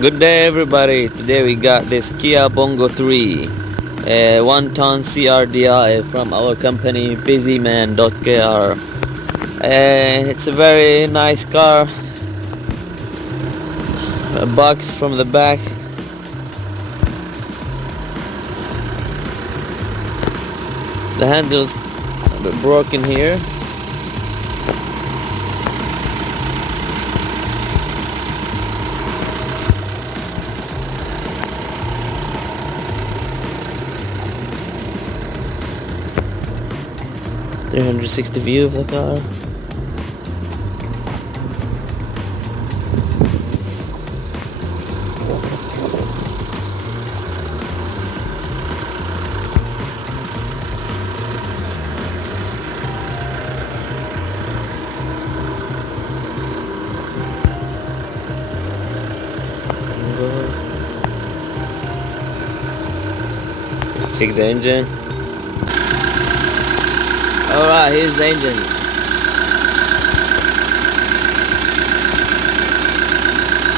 Good day everybody, today we got this Kia Bongo 3 a 1-ton CRDI from our company busyman.kr. It's a very nice car, a box from the back. The handle's a bit broken here. .360 view of the car. Let's check the engine. Alright, here's the engine.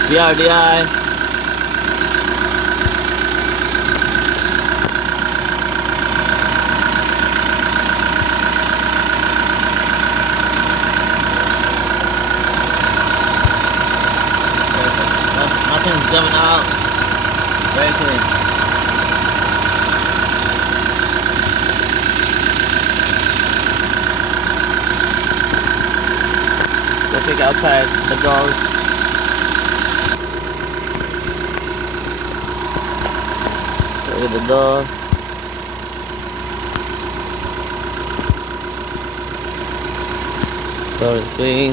CRDI. Nothing's coming out. Very clean. Check outside the doors. Look at the door. Door is clean.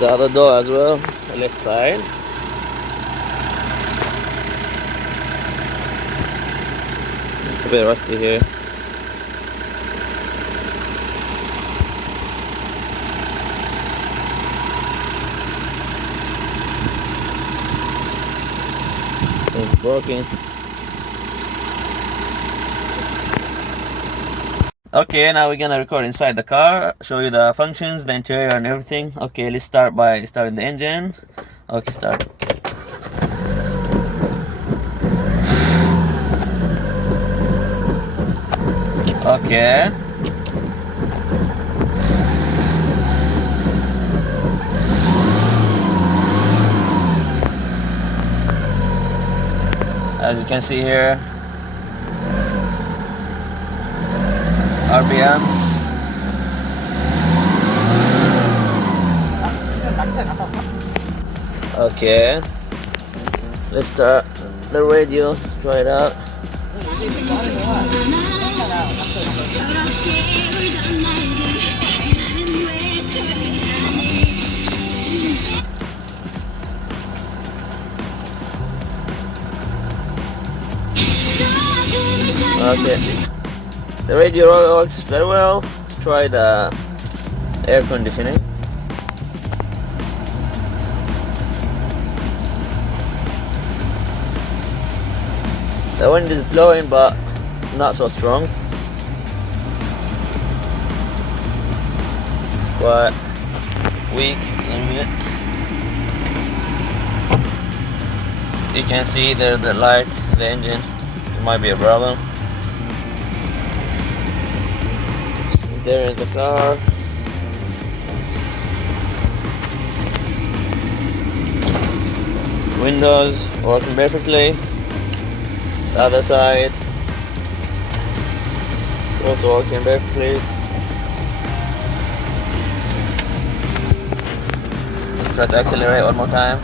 The other door as well, the left side. It's a bit rusty here. It's broken. Okay, now we're gonna record inside the car, show you the functions, the interior and everything. Okay, let's start by starting the engine. Okay, start. Okay. As you can see here, RPMs. Okay, let's start the radio, try it out. Okay, the radio works very well. Let's try the air conditioning. The wind is blowing but not so strong. It's quite weak a little bit. You can see there the light, the engine. It might be a problem. There is the car. Windows working perfectly. The other side also working perfectly. Let's try to accelerate one more time.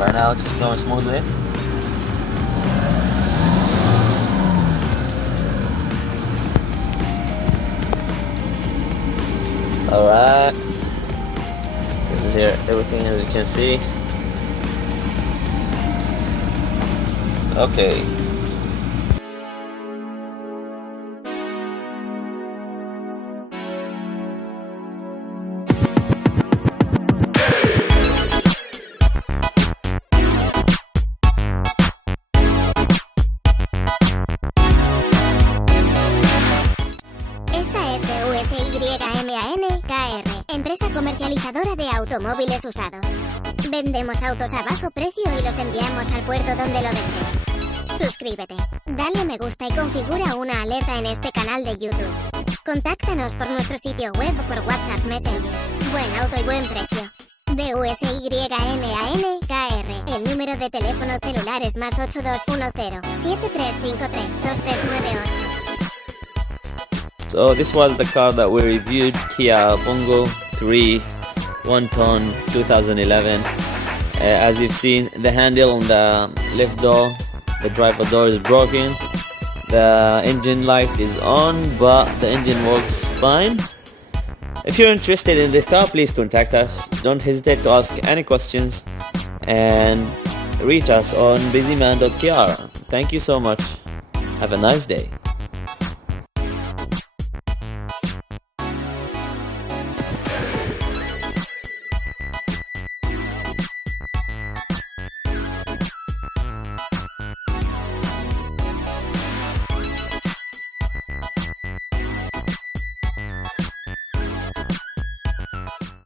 Right now it's going smoothly. Alright, this is here, everything as you can see. Okay. Esta es de USYNT comercializadora de automóviles usados. Vendemos autos a bajo precio y los enviamos al puerto donde lo desee. Suscríbete, dale a me gusta y configura una alerta en este canal de YouTube. Contáctanos por nuestro sitio web o por WhatsApp Messenger. Buen auto y buen precio. busyman.kr. El número de teléfono celular es +8210 73532398. So this was the car that we reviewed, Kia Bongo 3 1 ton 2011. As you've seen, the handle on the left door, the driver door is broken. The engine light is on, but the engine works fine. If you're interested in this car, please contact us. Don't hesitate to ask any questions and reach us on busyman.kr. Thank you so much. Have a nice day.